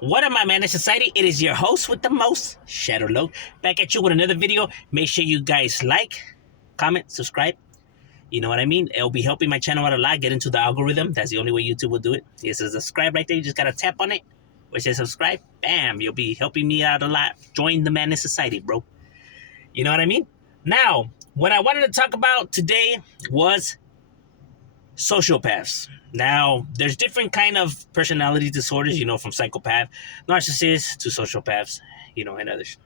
What up, my man in society? It is your host with the most, Shadow Low, back at you with another video. Make sure you guys like, comment, subscribe. You know what I mean? It'll be helping my channel out a lot, get into the algorithm. That's the only way YouTube will do it. It says subscribe right there. You just gotta tap on it, where it says subscribe. Bam! You'll be helping me out a lot. Join the man in society, bro. You know what I mean? Now, what I wanted to talk about today was sociopaths. Now, there's different kind of personality disorders, from psychopath, narcissists to sociopaths, and others.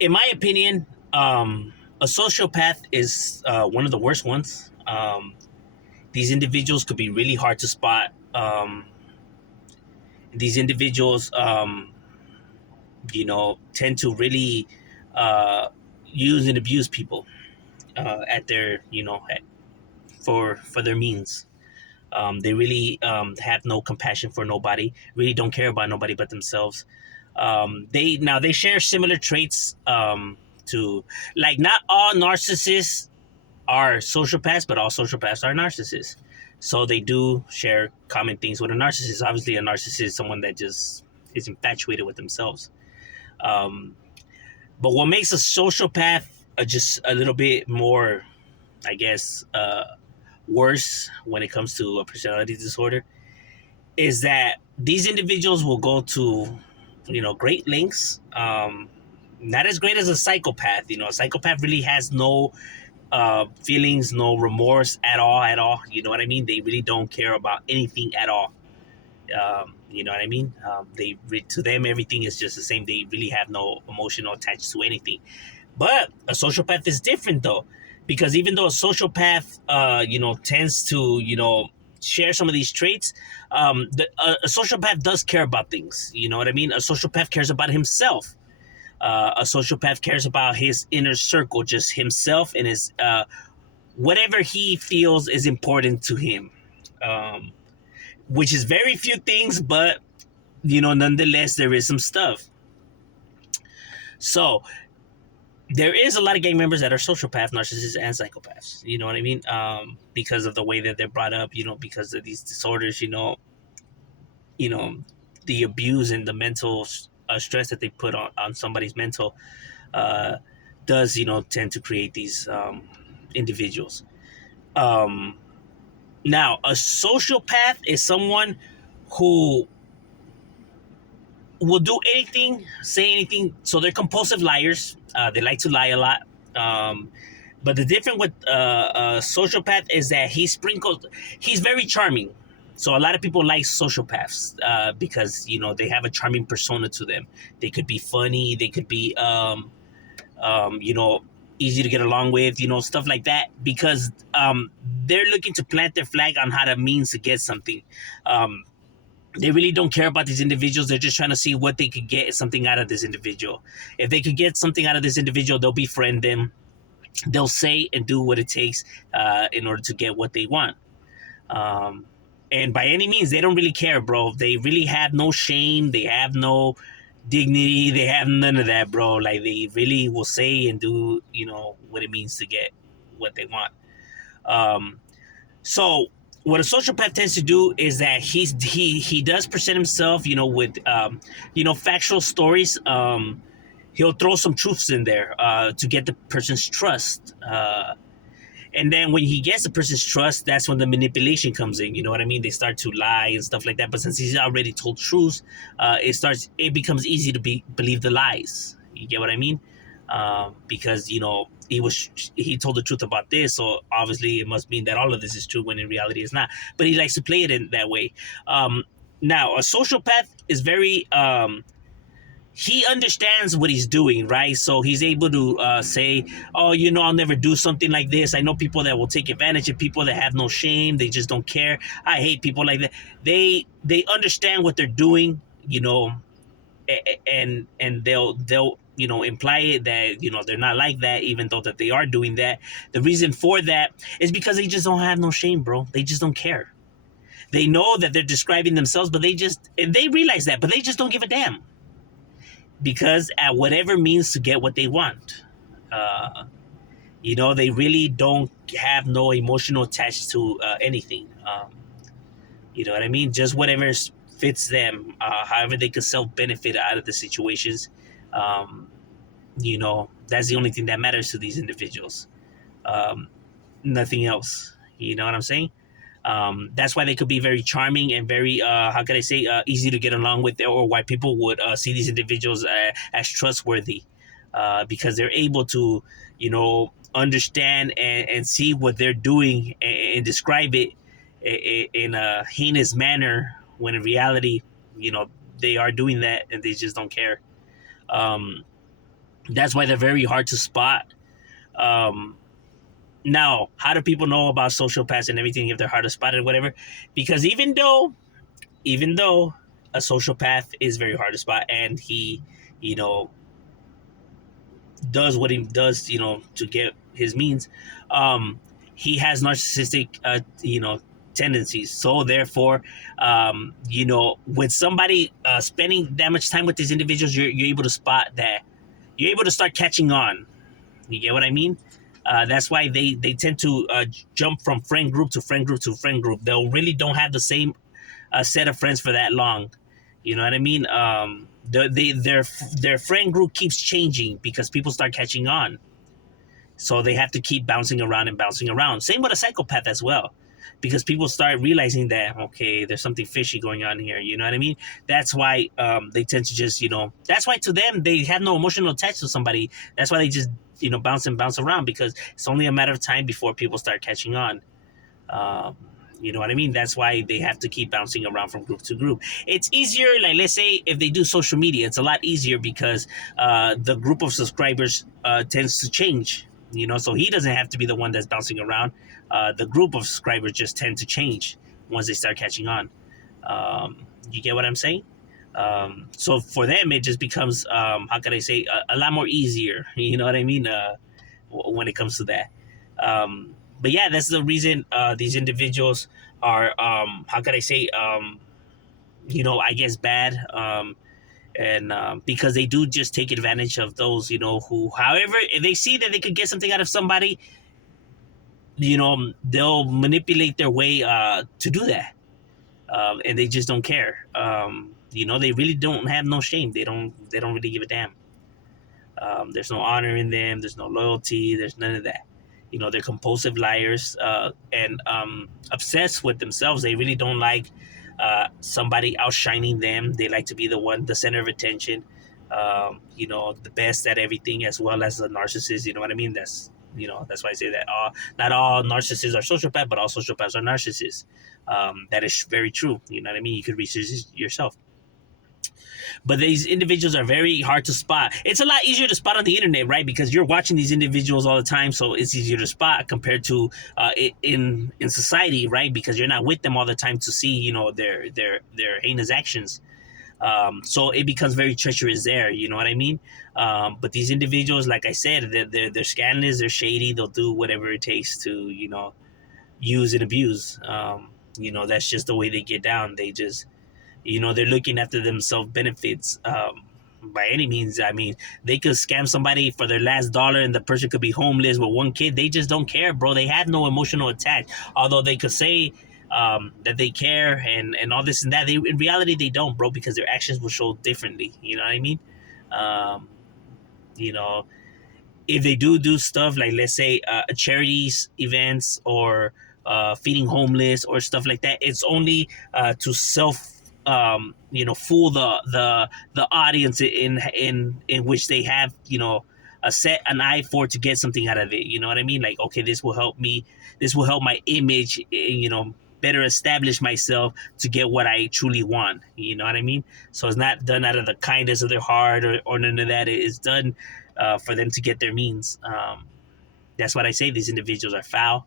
In my opinion, a sociopath is one of the worst ones. These individuals could be really hard to spot. These individuals, tend to really use and abuse people at their, for their means. They really have no compassion for nobody. Really don't care about nobody but themselves. They share similar traits to, like, not all narcissists are sociopaths, but all sociopaths are narcissists. So they do share common things with a narcissist. Obviously, a narcissist is someone that just is infatuated with themselves. But what makes a sociopath just a little bit more, I guess, worse when it comes to a personality disorder is that these individuals will go to, great lengths. Not as great as a psychopath. A psychopath really has no feelings, no remorse at all. You know what I mean? They really don't care about anything at all. You know what I mean? To them, everything is just the same. They really have no emotional attached to anything. But a sociopath is different, though, because even though a sociopath, tends to, share some of these traits, a sociopath does care about things. You know what I mean? A sociopath cares about himself. A sociopath cares about his inner circle, just himself and his whatever he feels is important to him, which is very few things, but nonetheless, there is some stuff. So there is a lot of gang members that are sociopaths, narcissists, and psychopaths. You know what I mean? Because of the way that they're brought up, because of these disorders, the abuse and the mental stress that they put on somebody's mental does, tend to create these individuals. Now, a sociopath is someone who will do anything, say anything. So they're compulsive liars. They like to lie a lot. But the difference with a sociopath is that he's very charming. So a lot of people like sociopaths because, they have a charming persona to them. They could be funny. They could be, easy to get along with, stuff like that, because they're looking to plant their flag on how to means to get something. They really don't care about these individuals. They're just trying to see what they could get something out of this individual. If they could get something out of this individual, they'll befriend them. They'll say and do what it takes in order to get what they want. And by any means, they don't really care, bro. They really have no shame. They have no dignity. They have none of that, bro. Like, they really will say and do, what it means to get what they want. So what a sociopath tends to do is that he does present himself, with factual stories. He'll throw some truths in there to get the person's trust. And then when he gets the person's trust, that's when the manipulation comes in. You know what I mean? They start to lie and stuff like that. But since he's already told truths, it becomes easy to believe the lies. You get what I mean? Because he told the truth about this, so obviously it must mean that all of this is true, when in reality it's not. But he likes to play it in that way. Now, a sociopath is very he understands what he's doing, right? So he's able to say, oh, I'll never do something like this. I know people that will take advantage of people that have no shame. They just don't care. I hate people like that. They understand what they're doing, and they'll imply it that they're not like that, even though that they are doing that. The reason for that is because they just don't have no shame, bro. They just don't care. They know that they're describing themselves, but they realize that, but they just don't give a damn, because at whatever means to get what they want. They really don't have no emotional attached to anything. You know what I mean? Just whatever's fits them, however they could self benefit out of the situations. Um, that's the only thing that matters to these individuals. Um, Nothing else. You know what I'm saying? That's why they could be very charming and very, how can I say, easy to get along with, or why people would see these individuals as trustworthy, because they're able to, understand and see what they're doing, and describe it in a heinous manner, when in reality, you know, they are doing that and they just don't care. Um, that's why they're very hard to spot. Um, Now, how do people know about sociopaths and everything if they're hard to spot or whatever? Because even though a sociopath is very hard to spot, and he, you know, does what he does, to get his means, um, he has narcissistic, tendencies. So therefore, with somebody spending that much time with these individuals, you're able to spot that. You're able to start catching on. You get what I mean? That's why they tend to jump from friend group to friend group to friend group. They really don't have the same set of friends for that long. You know what I mean? Their friend group keeps changing because people start catching on. So they have to keep bouncing around and bouncing around. Same with a psychopath as well, because people start realizing that, okay, there's something fishy going on here. You know what I mean? That's why they tend to just, that's why to them they have no emotional attachment to somebody. That's why they just, bounce and bounce around, because it's only a matter of time before people start catching on. Um, you know what I mean? That's why they have to keep bouncing around from group to group. It's easier, like, let's say if they do social media, it's a lot easier because the group of subscribers tends to change. So he doesn't have to be the one that's bouncing around. The group of subscribers just tend to change once they start catching on. You get what I'm saying? So for them, it just becomes, how can I say, a lot more easier. You know what I mean? When it comes to that. But yeah, that's the reason these individuals are, how can I say, I guess bad. And because they do just take advantage of those, who, however, if they see that they could get something out of somebody, they'll manipulate their way to do that. And they just don't care. They really don't have no shame. They don't really give a damn. There's no honor in them. There's no loyalty. There's none of that. They're compulsive liars, and obsessed with themselves. They really don't like somebody outshining them. They like to be the center of attention. The best at everything, as well as a narcissist. You know what I mean? That's why I say that not all narcissists are sociopaths, but all sociopaths are narcissists. That is very true. You know what I mean? You could research this yourself. But these individuals are very hard to spot. It's a lot easier to spot on the internet, right? Because you're watching these individuals all the time, so it's easier to spot compared to in society, right? Because you're not with them all the time to see, their heinous actions. So it becomes very treacherous there. You know what I mean? But these individuals, like I said, they're scandalous, they're shady, they'll do whatever it takes to, use and abuse. That's just the way they get down. They just, they're looking after themselves benefits, by any means. I mean, they could scam somebody for their last dollar and the person could be homeless with one kid. They just don't care, bro. They have no emotional attach. Although they could say that they care and all this and that, in reality, they don't, bro, because their actions will show differently. You know what I mean? Um, you know, if they do stuff like, let's say, charities events, or feeding homeless or stuff like that, it's only to fool the audience in which they have, set an eye for, to get something out of it. You know what I mean? Like, okay, this will help me, this will help my image, better establish myself to get what I truly want. You know what I mean? So it's not done out of the kindness of their heart, or none of that. It's done for them to get their means. That's what I say. These individuals are foul.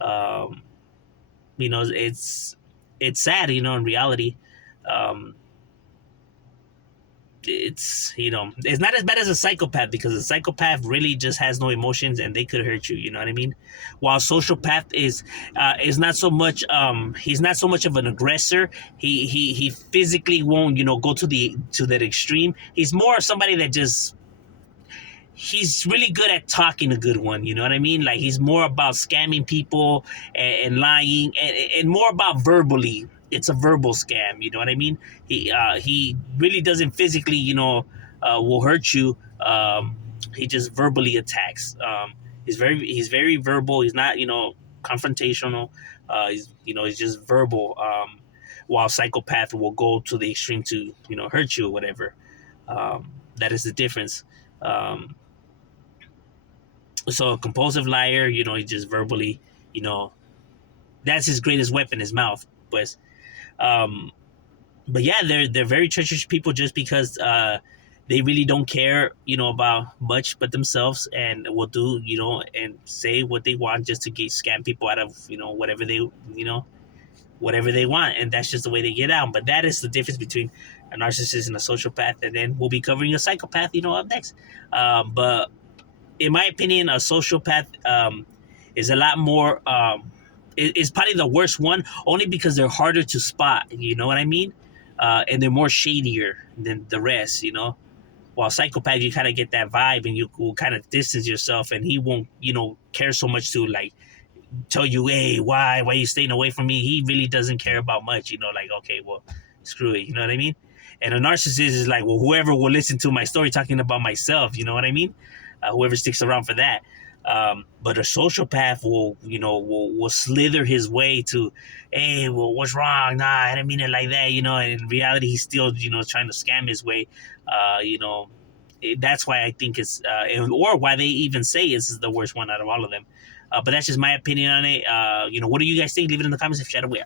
Um, it's sad. In reality, um, it's not as bad as a psychopath, because a psychopath really just has no emotions and they could hurt you. You know what I mean? While sociopath is not so much, he's not so much of an aggressor. He physically won't, go to that extreme. He's more somebody that just, he's really good at talking a good one. You know what I mean? Like, he's more about scamming people and lying, and more about verbally. it's a verbal scam. You know what I mean? He really doesn't physically, will hurt you. He just verbally attacks. He's very verbal. He's not, confrontational. He's just verbal. While psychopath will go to the extreme to, hurt you or whatever. That is the difference. Um, so a compulsive liar, he just verbally, you know, that's his greatest weapon, his mouth. Um, but yeah, they're very treacherous people just because they really don't care, about much but themselves, and will do, and say what they want just to get scam people out of, whatever they want, and that's just the way they get out. But that is the difference between a narcissist and a sociopath, and then we'll be covering a psychopath, up next. But in my opinion, a sociopath is a lot more. Is probably the worst one, only because they're harder to spot. You know what I mean? And they're more shadier than the rest. While psychopath, you kind of get that vibe, and you will kind of distance yourself, and he won't, care so much to like tell you, hey, why are you staying away from me? He really doesn't care about much. Like, okay, well, screw it. You know what I mean? And a narcissist is like, well, whoever will listen to my story talking about myself. You know what I mean? Whoever sticks around for that. But a sociopath will slither his way to, hey, well, what's wrong? Nah, I didn't mean it like that. And in reality, he's still, trying to scam his way. That's why I think it's, or why they even say it's the worst one out of all of them. But that's just my opinion on it. What do you guys think? Leave it in the comments if you had a way.